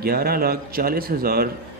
11,40,000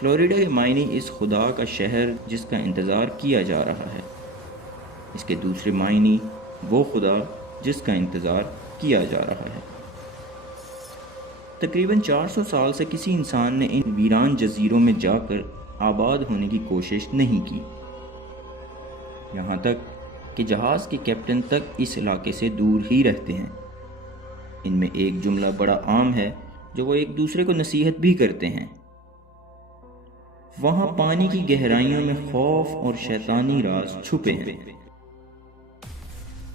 Florida کے معنی اس خدا کا شہر جس کا انتظار کیا جا رہا ہے، اس کے دوسرے معنی وہ خدا جس کا انتظار کیا جا رہا ہے۔ تقریباً 400 سال سے کسی انسان نے ان ویران جزیروں میں جا کر آباد ہونے کی کوشش نہیں کی، یہاں تک کہ جہاز کے کیپٹن تک اس علاقے سے دور ہی رہتے ہیں۔ ان میں ایک جملہ بڑا عام ہے جو وہ ایک دوسرے کو نصیحت بھی کرتے ہیں: وہاں پانی کی گہرائیوں میں خوف اور شیطانی راز چھپے ہیں۔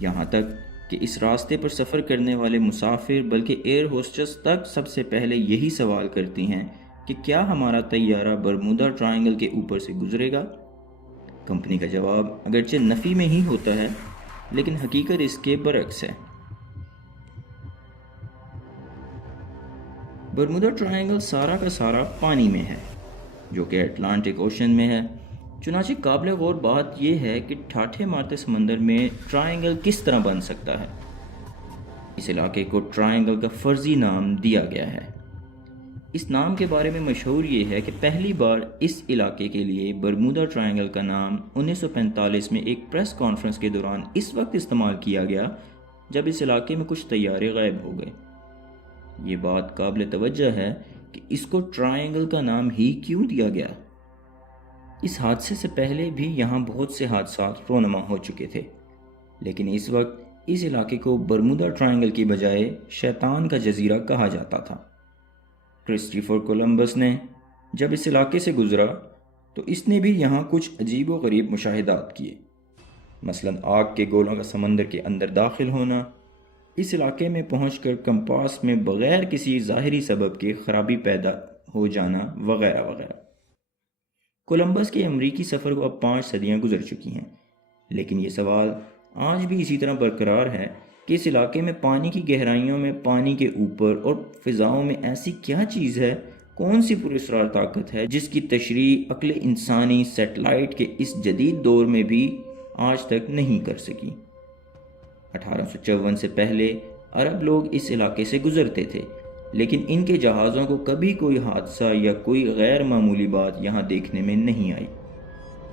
یہاں تک کہ اس راستے پر سفر کرنے والے مسافر بلکہ ایئر ہوسٹس تک سب سے پہلے یہی سوال کرتی ہیں کہ کیا ہمارا طیارہ برمودا ٹرائنگل کے اوپر سے گزرے گا؟ کمپنی کا جواب اگرچہ نفی میں ہی ہوتا ہے، لیکن حقیقت اس کے برعکس ہے۔ برمودا ٹرائنگل سارا کا سارا پانی میں ہے، جو کہ اٹلانٹک اوشن میں ہے۔ چنانچہ قابل غور بات یہ ہے کہ ٹھاٹھے مارتے سمندر میں ٹرائنگل کس طرح بن سکتا ہے۔ اس علاقے کو ٹرائنگل کا فرضی نام دیا گیا ہے۔ اس نام کے بارے میں مشہور یہ ہے کہ پہلی بار اس علاقے کے لیے برمودا ٹرائنگل کا نام 1945 میں ایک پریس کانفرنس کے دوران اس وقت استعمال کیا گیا جب اس علاقے میں کچھ طیارے غائب ہو گئے۔ یہ بات قابل توجہ ہے کہ اس کو ٹرائنگل کا نام ہی کیوں دیا گیا۔ اس حادثے سے پہلے بھی یہاں بہت سے حادثات رونما ہو چکے تھے، لیکن اس وقت اس علاقے کو برمودا ٹرائنگل کی بجائے شیطان کا جزیرہ کہا جاتا تھا۔ کرسٹوفر کولمبس نے جب اس علاقے سے گزرا تو اس نے بھی یہاں کچھ عجیب و غریب مشاہدات کیے، مثلاً آگ کے گولوں کا سمندر کے اندر داخل ہونا، اس علاقے میں پہنچ کر کمپاس میں بغیر کسی ظاہری سبب کے خرابی پیدا ہو جانا وغیرہ وغیرہ۔ کولمبس کے امریکی سفر کو اب 5 صدیاں گزر چکی ہیں، لیکن یہ سوال آج بھی اسی طرح برقرار ہے کہ اس علاقے میں پانی کی گہرائیوں میں، پانی کے اوپر اور فضاؤں میں ایسی کیا چیز ہے، کون سی پراسرار طاقت ہے جس کی تشریح عقل انسانی سیٹلائٹ کے اس جدید دور میں بھی آج تک نہیں کر سکی۔ 1854 سے پہلے عرب لوگ اس علاقے سے گزرتے تھے، لیکن ان کے جہازوں کو کبھی کوئی حادثہ یا کوئی غیر معمولی بات یہاں دیکھنے میں نہیں آئی۔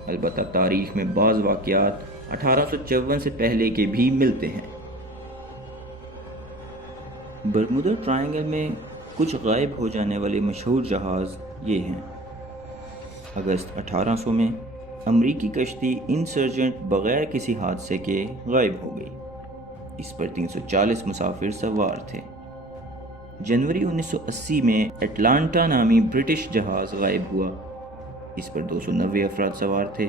البتہ تاریخ میں بعض واقعات 1854 سے پہلے کے بھی ملتے ہیں۔ برمودا ٹرائنگل میں کچھ غائب ہو جانے والے مشہور جہاز یہ ہیں۔ اگست 1800 میں امریکی کشتی انسرجنٹ بغیر کسی حادثے کے غائب ہو گئی۔ اس پر 340 مسافر سوار تھے۔ جنوری 1980 میں اٹلانٹا نامی برٹش جہاز غائب ہوا، اس پر 290 افراد سوار تھے۔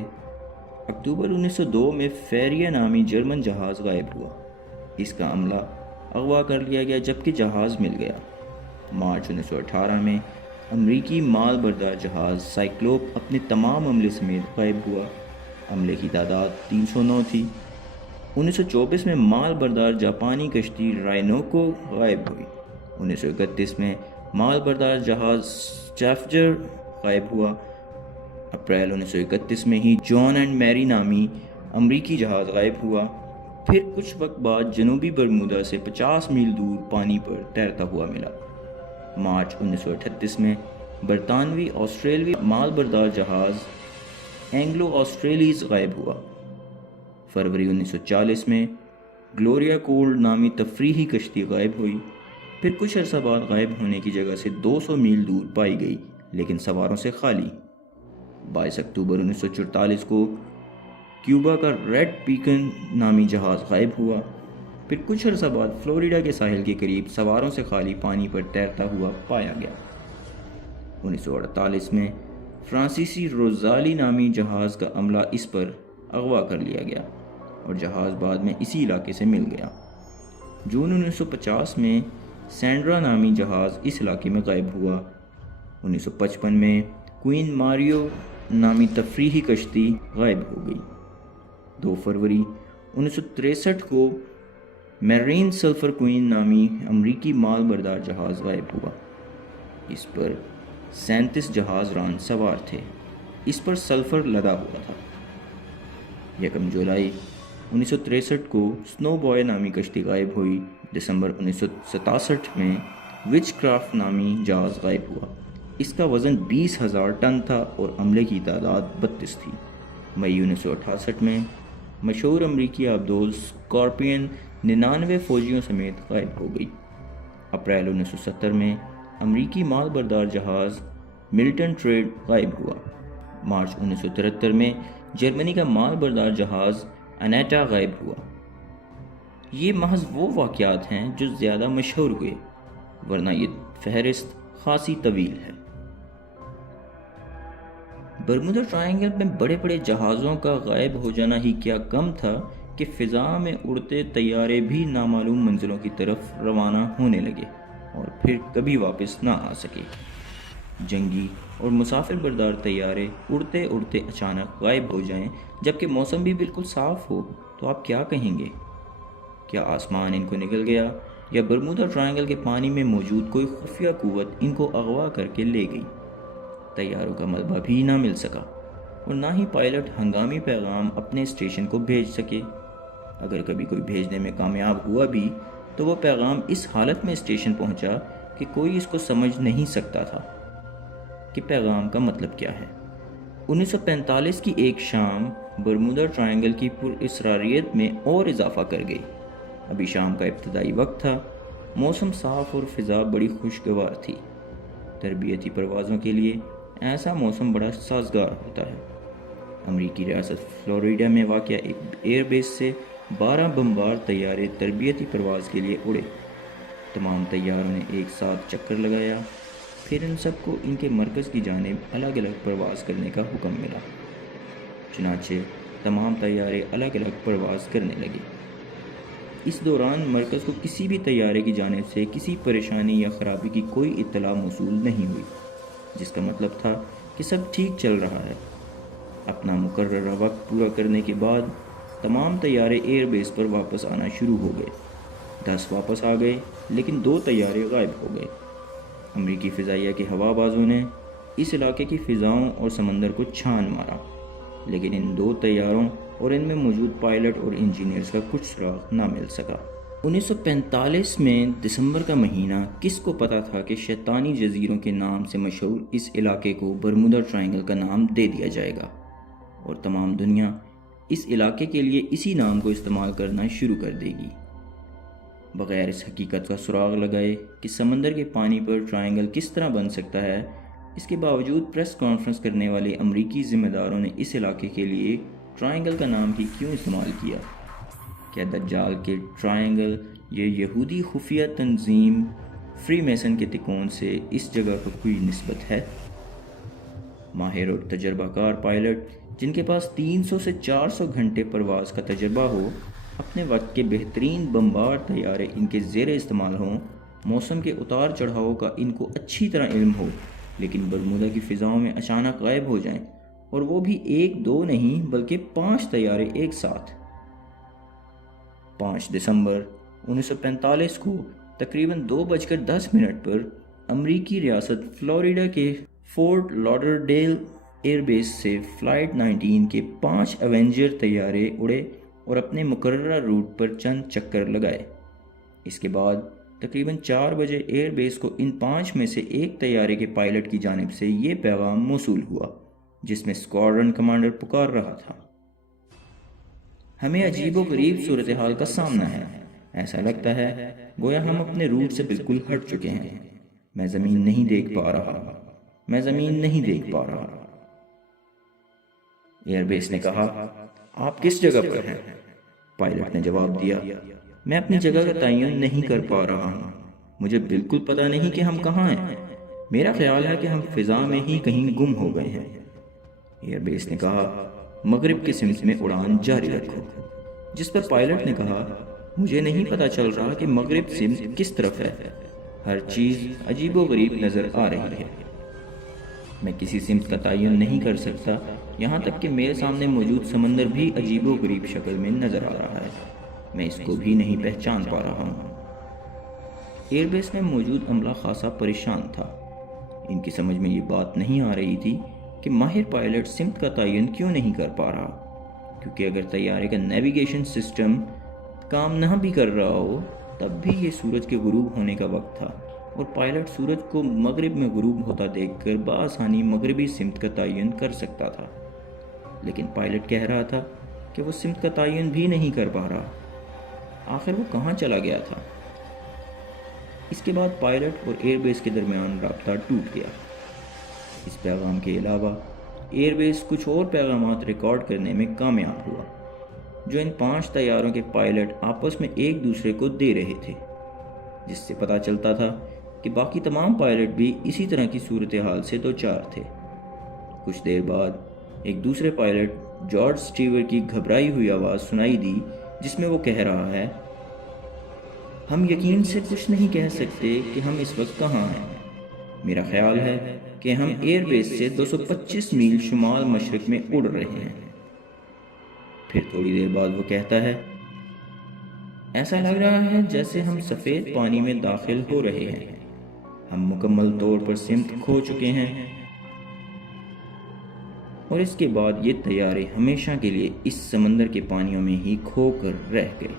اکتوبر 1902 میں فیریا نامی جرمن جہاز غائب ہوا، اس کا عملہ اغوا کر لیا گیا جبکہ جہاز مل گیا۔ مارچ 1918 میں امریکی مال بردار جہاز سائیکلوپ اپنے تمام عملے سمیت غائب ہوا، عملے کی تعداد 309 تھی۔ 1924 میں مال بردار جاپانی کشتی رائنوکو غائب ہوئی۔ 1931 میں مال بردار جہاز چیفجر غائب ہوا۔ اپریل 1931 میں ہی جان اینڈ میری نامی امریکی جہاز غائب ہوا۔ پھر کچھ وقت بعد جنوبی برمودا سے 50 میل دور پانی پر تیرتا ہوا ملا۔ مارچ 1938 میں برطانوی آسٹریلوی مال بردار جہاز اینگلو آسٹریلیز غائب ہوا۔ فروری 1940 میں گلوریا کولڈ نامی تفریحی کشتی غائب ہوئی، پھر کچھ عرصہ بعد غائب ہونے کی جگہ سے 200 میل دور پائی گئی لیکن سواروں سے خالی۔ 22 اکتوبر 1944 کو کیوبا کا ریڈ پیکن نامی جہاز غائب ہوا، پھر کچھ عرصہ بعد فلوریڈا کے ساحل کے قریب سواروں سے خالی پانی پر تیرتا ہوا پایا گیا۔ 1948 میں فرانسیسی روزالی نامی جہاز کا عملہ اس پر اغوا کر لیا گیا اور جہاز بعد میں اسی علاقے سے مل گیا۔ جون 1950 میں سینڈرا نامی جہاز اس علاقے میں غائب ہوا۔ 1955 میں کوئین ماریو نامی تفریحی کشتی غائب ہو گئی۔ 2 فروری 1963 کو میرین سلفر کوئین نامی امریکی مال بردار جہاز غائب ہوا، اس پر 37 جہاز ران سوار تھے، اس پر سلفر لدا ہوا تھا۔ 1 جولائی 1963 کو سنو بوائے نامی کشتی غائب ہوئی۔ دسمبر 1967 میں وچ کرافٹ نامی جہاز غائب ہوا۔ اس کا وزن 20,000 ٹن تھا اور عملے کی تعداد 32 تھی۔ مئی 1968 میں مشہور امریکی آبدوز اسکارپین 99 فوجیوں سمیت غائب ہو گئی۔ اپریل 1970 میں امریکی مال بردار جہاز ملٹن ٹریڈ غائب ہوا۔ مارچ 1973 میں جرمنی کا مال بردار جہاز انیٹا غائب ہوا۔ یہ محض وہ واقعات ہیں جو زیادہ مشہور ہوئے، ورنہ یہ فہرست خاصی طویل ہے۔ برمودا ٹرائنگل میں بڑے بڑے جہازوں کا غائب ہو جانا ہی کیا کم تھا کہ فضا میں اڑتے طیارے بھی نامعلوم منزلوں کی طرف روانہ ہونے لگے اور پھر کبھی واپس نہ آ سکے۔ جنگی اور مسافر بردار طیارے اڑتے اڑتے اچانک غائب ہو جائیں جبکہ موسم بھی بالکل صاف ہو تو آپ کیا کہیں گے؟ کیا آسمان ان کو نگل گیا یا برمودا ٹرائنگل کے پانی میں موجود کوئی خفیہ قوت ان کو اغوا کر کے لے گئی؟ طیاروں کا ملبہ بھی نہ مل سکا اور نہ ہی پائلٹ ہنگامی پیغام اپنے اسٹیشن کو بھیج سکے۔ اگر کبھی کوئی بھیجنے میں کامیاب ہوا بھی تو وہ پیغام اس حالت میں اسٹیشن پہنچا کہ کوئی اس کو سمجھ نہیں سکتا تھا کہ پیغام کا مطلب کیا ہے۔ 1945 کی ایک شام برمودا ٹرائنگل کی پراسراریت میں اور اضافہ کر گئی۔ ابھی شام کا ابتدائی وقت تھا، موسم صاف اور فضا بڑی خوشگوار تھی۔ تربیتی پروازوں کے لیے ایسا موسم بڑا سازگار ہوتا ہے۔ امریکی ریاست فلوریڈا میں واقع ایک ایئر بیس سے 12 بمبار طیارے تربیتی پرواز کے لیے اڑے۔ تمام طیاروں نے ایک ساتھ چکر لگایا، پھر ان سب کو ان کے مرکز کی جانب الگ الگ پرواز کرنے کا حکم ملا۔ چنانچہ تمام طیارے الگ الگ پرواز کرنے لگے۔ اس دوران مرکز کو کسی بھی طیارے کی جانب سے کسی پریشانی یا خرابی کی کوئی اطلاع موصول نہیں ہوئی، جس کا مطلب تھا کہ سب ٹھیک چل رہا ہے۔ اپنا مقررہ وقت پورا کرنے کے بعد تمام طیارے ایئر بیس پر واپس آنا شروع ہو گئے۔ 10 واپس آ گئے لیکن 2 طیارے غائب ہو گئے۔ امریکی فضائیہ کے ہوا بازوں نے اس علاقے کی فضاؤں اور سمندر کو چھان مارا، لیکن ان 2 طیاروں اور ان میں موجود پائلٹ اور انجینئرز کا کچھ سراغ نہ مل سکا۔ 1945 میں دسمبر کا مہینہ، کس کو پتا تھا کہ شیطانی جزیروں کے نام سے مشہور اس علاقے کو برمودا ٹرائنگل کا نام دے دیا جائے گا اور تمام دنیا اس علاقے کے لیے اسی نام کو استعمال کرنا شروع کر دے گی۔ بغیر اس حقیقت کا سراغ لگائے کہ سمندر کے پانی پر ٹرائنگل کس طرح بن سکتا ہے، اس کے باوجود پریس کانفرنس کرنے والے امریکی ذمہ داروں نے اس علاقے کے لیے ٹرائنگل کا نام ہی کیوں استعمال کیا؟ کیا دجال کے ٹرائنگل یا یہودی خفیہ تنظیم فری میسن کے تکون سے اس جگہ کا کوئی نسبت ہے؟ ماہر اور تجربہ کار پائلٹ جن کے پاس 300 سے 400 گھنٹے پرواز کا تجربہ ہو، اپنے وقت کے بہترین بمبار طیارے ان کے زیر استعمال ہوں، موسم کے اتار چڑھاؤ کا ان کو اچھی طرح علم ہو، لیکن برمودا کی فضاؤں میں اچانک غائب ہو جائیں، اور وہ بھی 1-2 نہیں بلکہ 5 طیارے ایک ساتھ۔ 5 دسمبر 1945 کو تقریباً 2:10 پر امریکی ریاست فلوریڈا کے فورٹ لاڈرڈیل ایئر بیس سے فلائٹ 19 کے 5 ایونجر طیارے اڑے اور اپنے مقررہ روٹ پر چند چکر لگائے۔ اس کے بعد تقریباً 4 بجے ایئر بیس کو ان 5 میں سے ایک طیارے کے پائلٹ کی جانب سے یہ پیغام موصول ہوا، جس میں اسکواڈرن کمانڈر پکار رہا تھا: ہمیں عجیب و غریب صورتحال کا سامنا ہے۔ ایسا لگتا ہے گویا ہم اپنے روٹ سے بالکل ہٹ چکے ہیں۔ میں زمین نہیں دیکھ پا رہا، میں زمین نہیں دیکھ پا رہا۔ ایئر بیس نے کہا: آپ کس جگہ پر ہیں؟ پائلٹ نے جواب دیا: میں اپنی جگہ کا تعین نہیں کر پا رہا ہوں، مجھے بالکل پتہ نہیں کہ ہم کہاں ہیں، میرا خیال ہے کہ ہم فضا میں ہی کہیں گم ہو گئے ہیں۔ ایئر بیس نے کہا: مغرب کی سمت میں اڑان جاری رکھو، جس پر پائلٹ نے کہا: مجھے نہیں پتہ چل رہا کہ مغرب سمت کس طرف ہے، ہر چیز عجیب و غریب نظر آ رہی ہے، میں کسی سمت کا تعین نہیں کر سکتا، یہاں تک کہ میرے سامنے موجود سمندر بھی عجیب و غریب شکل میں نظر آ رہا ہے، میں اس کو بھی نہیں پہچان پا رہا ہوں۔ ایئر بیس میں موجود عملہ خاصا پریشان تھا۔ ان کی سمجھ میں یہ بات نہیں آ رہی تھی کہ ماہر پائلٹ سمت کا تعین کیوں نہیں کر پا رہا، کیونکہ اگر طیارے کا نیویگیشن سسٹم کام نہ بھی کر رہا ہو، تب بھی یہ سورج کے غروب ہونے کا وقت تھا اور پائلٹ سورج کو مغرب میں غروب ہوتا دیکھ کر بآسانی مغربی سمت کا تعین کر سکتا تھا، لیکن پائلٹ کہہ رہا تھا کہ وہ سمت کا تعین بھی نہیں کر پا رہا۔ آخر وہ کہاں چلا گیا تھا؟ اس کے بعد پائلٹ اور ایئر بیس کے درمیان رابطہ ٹوٹ گیا۔ اس پیغام کے علاوہ ایئر بیس کچھ اور پیغامات ریکارڈ کرنے میں کامیاب ہوا جو ان 5 طیاروں کے پائلٹ آپس میں ایک دوسرے کو دے رہے تھے، جس سے پتہ چلتا تھا کہ باقی تمام پائلٹ بھی اسی طرح کی صورتحال سے دوچار تھے۔ کچھ دیر بعد ایک دوسرے پائلٹ جارج سٹیور کی گھبرائی ہوئی آواز سنائی دی، جس میں وہ کہہ رہا ہے، ہم یقین سے کچھ نہیں کہہ سکتے کہ ہم اس وقت کہاں ہیں۔ میرا خیال ہے کہ ہم ایئر بیس سے 225 میل شمال مشرق میں اڑ رہے ہیں۔ پھر تھوڑی دیر بعد وہ کہتا ہے، ایسا لگ رہا ہے جیسے ہم سفید پانی میں داخل ہو رہے ہیں، ہم مکمل طور پر سمت کھو چکے ہیں۔ اور اس کے بعد یہ طیارے ہمیشہ کے لیے اس سمندر کے پانیوں میں ہی کھو کر رہ گئے۔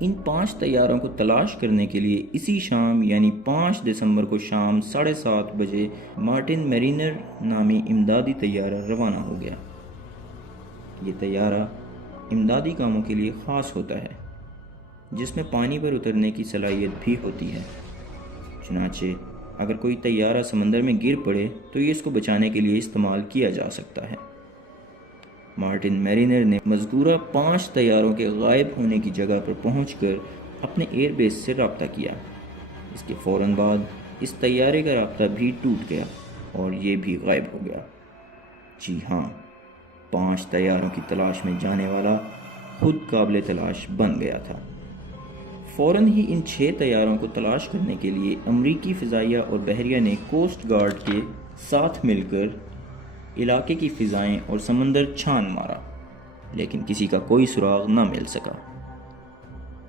ان 5 طیاروں کو تلاش کرنے کے لیے اسی شام یعنی 5 دسمبر کو شام 7:30 بجے مارٹن میرینر نامی امدادی طیارہ روانہ ہو گیا۔ یہ طیارہ امدادی کاموں کے لیے خاص ہوتا ہے، جس میں پانی پر اترنے کی صلاحیت بھی ہوتی ہے۔ چنانچہ اگر کوئی طیارہ سمندر میں گر پڑے تو یہ اس کو بچانے کے لیے استعمال کیا جا سکتا ہے۔ مارٹن میرینر نے مذکورہ 5 طیاروں کے غائب ہونے کی جگہ پر پہنچ کر اپنے ایئر بیس سے رابطہ کیا۔ اس کے فوراً بعد اس طیارے کا رابطہ بھی ٹوٹ گیا اور یہ بھی غائب ہو گیا۔ جی ہاں، 5 طیاروں کی تلاش میں جانے والا خود قابل تلاش بن گیا تھا۔ فوراً ہی ان 6 طیاروں کو تلاش کرنے کے لیے امریکی فضائیہ اور بحریہ نے کوسٹ گارڈ کے ساتھ مل کر علاقے کی فضائیں اور سمندر چھان مارا، لیکن کسی کا کوئی سراغ نہ مل سکا۔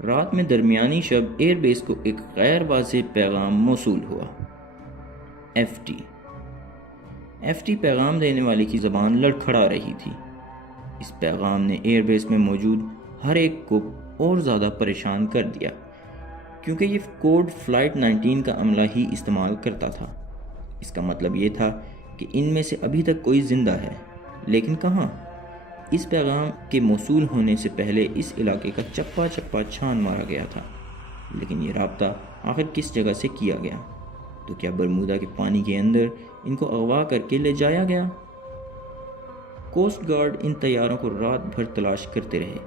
رات میں درمیانی شب ایئر بیس کو ایک غیر واضح پیغام موصول ہوا۔ ایف ٹی پیغام دینے والے کی زبان لڑکھڑا رہی تھی۔ اس پیغام نے ایئر بیس میں موجود ہر ایک کو اور زیادہ پریشان کر دیا، کیونکہ یہ کوڈ فلائٹ 19 کا عملہ ہی استعمال کرتا تھا۔ اس کا مطلب یہ تھا کہ ان میں سے ابھی تک کوئی زندہ ہے، لیکن کہاں؟ اس پیغام کے موصول ہونے سے پہلے اس علاقے کا چپا چپا چھان مارا گیا تھا، لیکن یہ رابطہ آخر کس جگہ سے کیا گیا؟ تو کیا برمودا کے پانی کے اندر ان کو اغوا کر کے لے جایا گیا؟ کوسٹ گارڈ ان طیاروں کو رات بھر تلاش کرتے رہے۔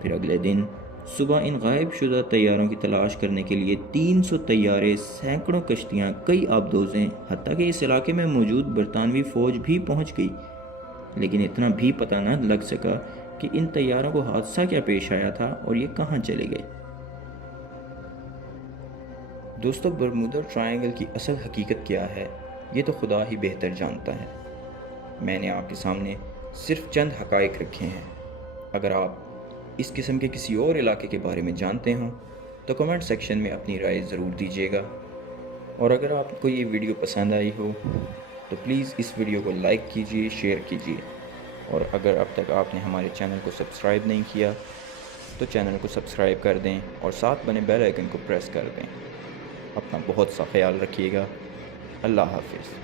پھر اگلے دن صبح ان غائب شدہ طیاروں کی تلاش کرنے کے لیے 300 طیارے، سینکڑوں کشتیاں، کئی آبدوزیں، حتیٰ کہ اس علاقے میں موجود برطانوی فوج بھی پہنچ گئی، لیکن اتنا بھی پتہ نہ لگ سکا کہ ان طیاروں کو حادثہ کیا پیش آیا تھا اور یہ کہاں چلے گئے۔ دوستو، برمودا ٹرائنگل کی اصل حقیقت کیا ہے یہ تو خدا ہی بہتر جانتا ہے۔ میں نے آپ کے سامنے صرف چند حقائق رکھے ہیں۔ اگر آپ اس قسم کے کسی اور علاقے کے بارے میں جانتے ہوں تو کمنٹ سیکشن میں اپنی رائے ضرور دیجیے گا، اور اگر آپ کو یہ ویڈیو پسند آئی ہو تو پلیز اس ویڈیو کو لائک کیجیے، شیئر کیجیے، اور اگر اب تک آپ نے ہمارے چینل کو سبسکرائب نہیں کیا تو چینل کو سبسکرائب کر دیں اور ساتھ بنے بیل آئیکن کو پریس کر دیں۔ اپنا بہت سا خیال رکھیے گا۔ اللہ حافظ۔